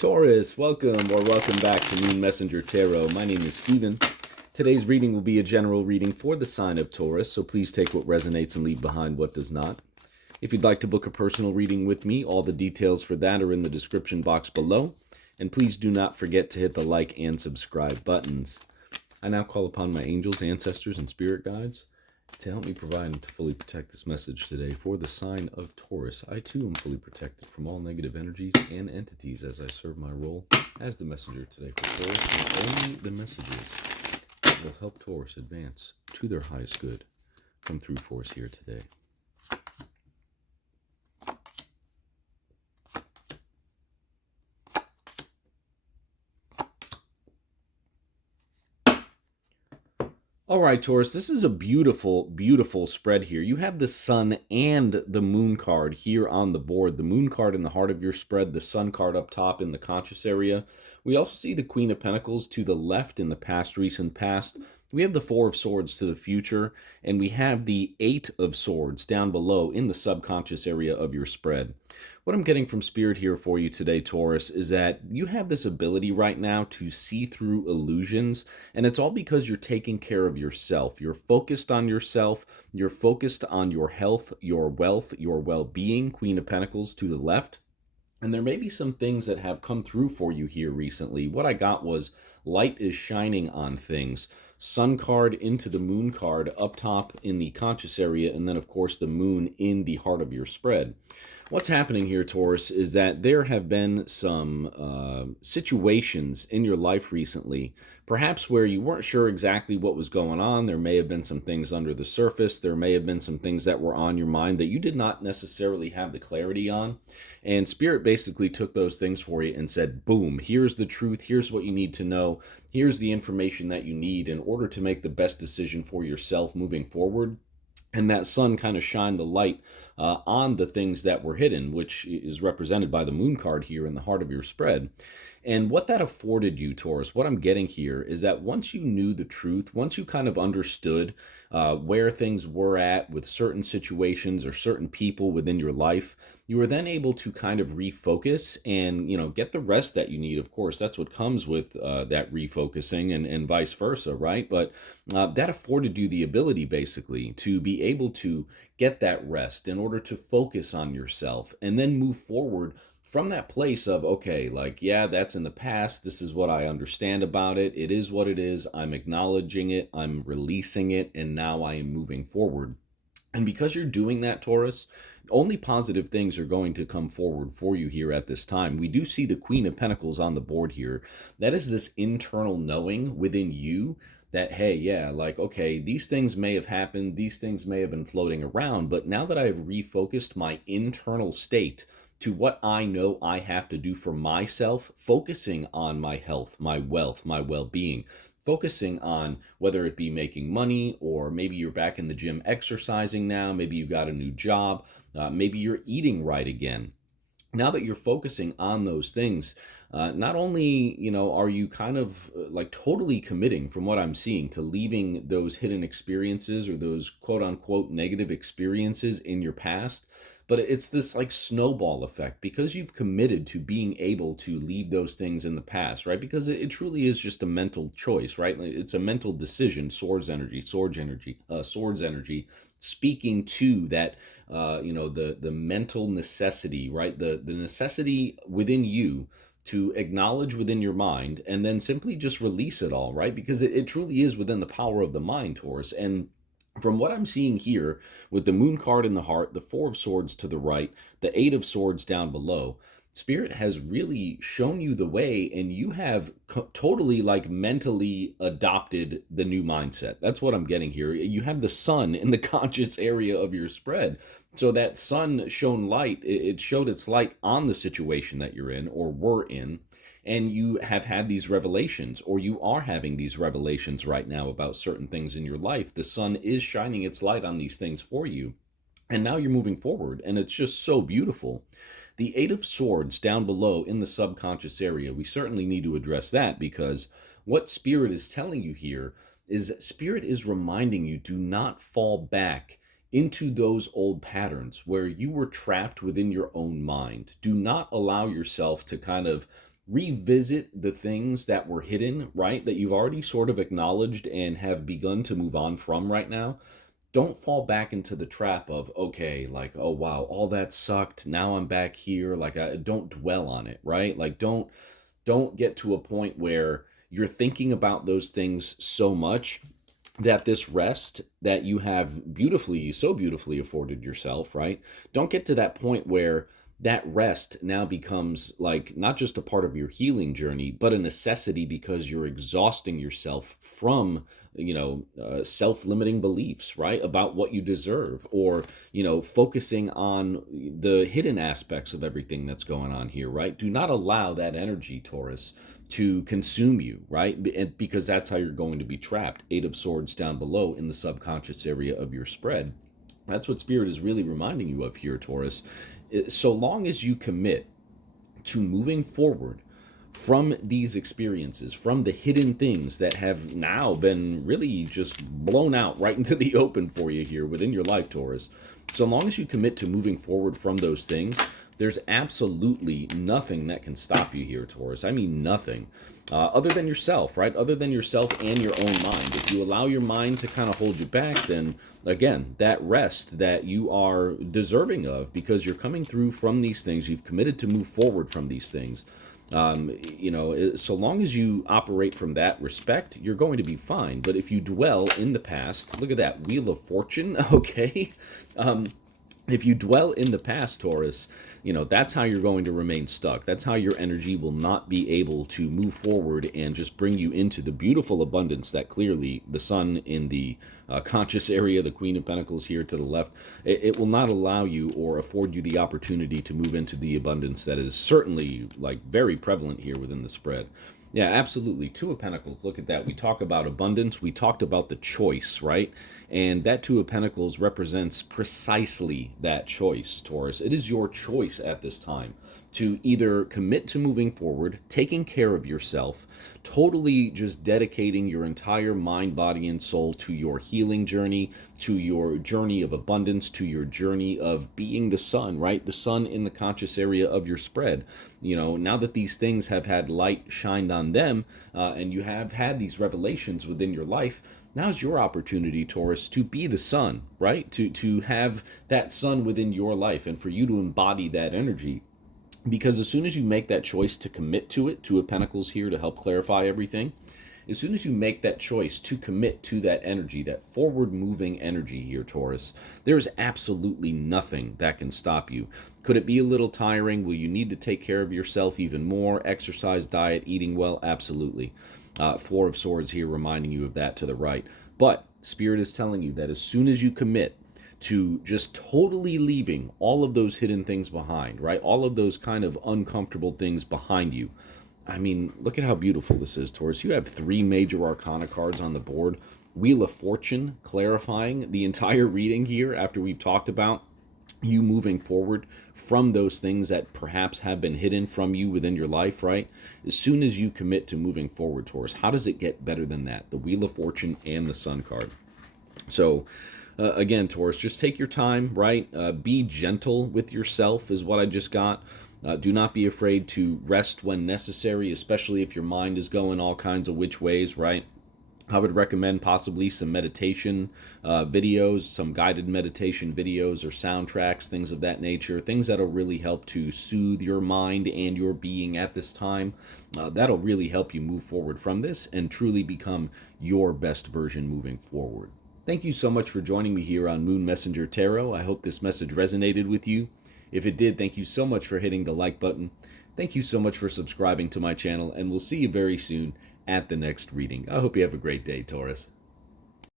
Taurus, welcome back to Moon Messenger Tarot. My name is Steven. Today's reading will be a general reading for the sign of Taurus, so please take what resonates and leave behind what does not. If you'd like to book a personal reading with me, all the details for that are in the description box below. And please do not forget to hit the like and subscribe buttons. I now call upon my angels, ancestors, and spirit guides to help me provide and to fully protect this message today for the sign of Taurus. I too am fully protected from all negative energies and entities as I serve my role as the messenger today for Taurus, and only the messages that will help Taurus advance to their highest good come through for us here today. All right, Taurus, this is a beautiful, beautiful spread here. You have the sun and the moon card here on the board. The moon card in the heart of your spread, the sun card up top in the conscious area. We also see the Queen of Pentacles to the left in the past, recent past. We have the Four of Swords to the future, and we have the Eight of Swords down below in the subconscious area of your spread. What I'm getting from Spirit here for you today, Taurus, is that you have this ability right now to see through illusions, and it's all because you're taking care of yourself. You're focused on yourself. You're focused on your health, your wealth, your well-being, Queen of Pentacles to the left. And there may be some things that have come through for you here recently. What I got was light is shining on things. Sun card into the moon card up top in the conscious area, and then, of course, the moon in the heart of your spread. What's happening here, Taurus, is that there have been some situations in your life recently, perhaps where you weren't sure exactly what was going on. There may have been some things under the surface. There may have been some things that were on your mind that you did not necessarily have the clarity on. And Spirit basically took those things for you and said, boom, here's the truth. Here's what you need to know. Here's the information that you need in order to make the best decision for yourself moving forward. And that sun kind of shined the light on the things that were hidden, which is represented by the moon card here in the heart of your spread. And what that afforded you, Taurus, what I'm getting here is that once you knew the truth, once you kind of understood where things were at with certain situations or certain people within your life, you were then able to kind of refocus and, get the rest that you need. Of course, that's what comes with that refocusing and vice versa, right? But that afforded you the ability, basically, to be able to get that rest in order to focus on yourself and then move forward from that place of, okay, like, yeah, that's in the past. This is what I understand about it. It is what it is. I'm acknowledging it. I'm releasing it. And now I am moving forward. And because you're doing that, Taurus, only positive things are going to come forward for you here at this time. We do see the Queen of Pentacles on the board here. That is this internal knowing within you that, hey, yeah, like, okay, these things may have happened. These things may have been floating around. But now that I have refocused my internal state to what I know I have to do for myself, focusing on my health, my wealth, my well-being, focusing on whether it be making money, or maybe you're back in the gym exercising now, maybe you got a new job, maybe you're eating right again. Now that you're focusing on those things, not only, are you kind of like totally committing, from what I'm seeing, to leaving those hidden experiences or those quote unquote negative experiences in your past, but it's this like snowball effect because you've committed to being able to leave those things in the past, right? Because it truly is just a mental choice, right? It's a mental decision. Swords energy, speaking to that, the mental necessity, right? The necessity within you to acknowledge within your mind and then simply just release it all, right? Because it truly is within the power of the mind, Taurus. And from what I'm seeing here, with the moon card in the heart, the Four of Swords to the right, the Eight of Swords down below, Spirit has really shown you the way, and you have totally like mentally adopted the new mindset. That's what I'm getting here. You have the sun in the conscious area of your spread. So that sun shone light, it showed its light on the situation that you're in or were in. And you have had these revelations, or you are having these revelations right now about certain things in your life. The sun is shining its light on these things for you. And now you're moving forward, and it's just so beautiful. The Eight of Swords down below in the subconscious area, we certainly need to address that, because what Spirit is telling you here is Spirit is reminding you, do not fall back into those old patterns where you were trapped within your own mind. Do not allow yourself to kind of revisit the things that were hidden, right? That you've already sort of acknowledged and have begun to move on from right now. Don't fall back into the trap of, okay, like, oh wow, all that sucked, now I'm back here. Like, don't dwell on it, right? Like, don't get to a point where you're thinking about those things so much that this rest that you have so beautifully afforded yourself, right? Don't get to that point where that rest now becomes like not just a part of your healing journey, but a necessity because you're exhausting yourself from, self-limiting beliefs, right? About what you deserve, or, focusing on the hidden aspects of everything that's going on here, right? Do not allow that energy, Taurus, to consume you, right? Because that's how you're going to be trapped. Eight of Swords down below in the subconscious area of your spread. That's what Spirit is really reminding you of here, Taurus. So long as you commit to moving forward from these experiences, from the hidden things that have now been really just blown out right into the open for you here within your life, Taurus. So long as you commit to moving forward from those things, there's absolutely nothing that can stop you here, Taurus. I mean, nothing. Other than yourself, right? Other than yourself and your own mind. If you allow your mind to kind of hold you back, then again, that rest that you are deserving of because you're coming through from these things, you've committed to move forward from these things. So long as you operate from that respect, you're going to be fine. But if you dwell in the past, look at that Wheel of Fortune, okay? If you dwell in the past, Taurus, that's how you're going to remain stuck. That's how your energy will not be able to move forward and just bring you into the beautiful abundance that clearly the sun in the conscious area, the Queen of Pentacles here to the left, it will not allow you or afford you the opportunity to move into the abundance that is certainly like very prevalent here within the spread. Yeah, absolutely. Two of Pentacles. Look at that. We talk about abundance. We talked about the choice, right? And that Two of Pentacles represents precisely that choice, Taurus. It is your choice at this time to either commit to moving forward, taking care of yourself, totally just dedicating your entire mind, body, and soul to your healing journey, to your journey of abundance, to your journey of being the sun, right? The sun in the conscious area of your spread. Now that these things have had light shined on them, and you have had these revelations within your life, now's your opportunity, Taurus, to be the sun, right? To have that sun within your life and for you to embody that energy. Because as soon as you make that choice to commit to it, Two of Pentacles here to help clarify everything, as soon as you make that choice to commit to that energy, that forward moving energy here, Taurus, there is absolutely nothing that can stop you. Could it be a little tiring? Will you need to take care of yourself even more? Exercise, diet, eating well? Absolutely. Four of Swords here reminding you of that to the right. But Spirit is telling you that as soon as you commit to just totally leaving all of those hidden things behind, right? All of those kind of uncomfortable things behind you. I mean, look at how beautiful this is, Taurus. You have three major arcana cards on the board. Wheel of Fortune clarifying the entire reading here after we've talked about you moving forward from those things that perhaps have been hidden from you within your life, right? As soon as you commit to moving forward, Taurus, how does it get better than that? The Wheel of Fortune and the Sun card. So, again, Taurus, just take your time, right? Be gentle with yourself is what I just got. Do not be afraid to rest when necessary, especially if your mind is going all kinds of which ways, right? I would recommend possibly some meditation videos, some guided meditation videos or soundtracks, things of that nature, things that'll really help to soothe your mind and your being at this time. That'll really help you move forward from this and truly become your best version moving forward. Thank you so much for joining me here on Moon Messenger Tarot. I hope this message resonated with you. If it did, thank you so much for hitting the like button. Thank you so much for subscribing to my channel, and we'll see you very soon at the next reading. I hope you have a great day, Taurus.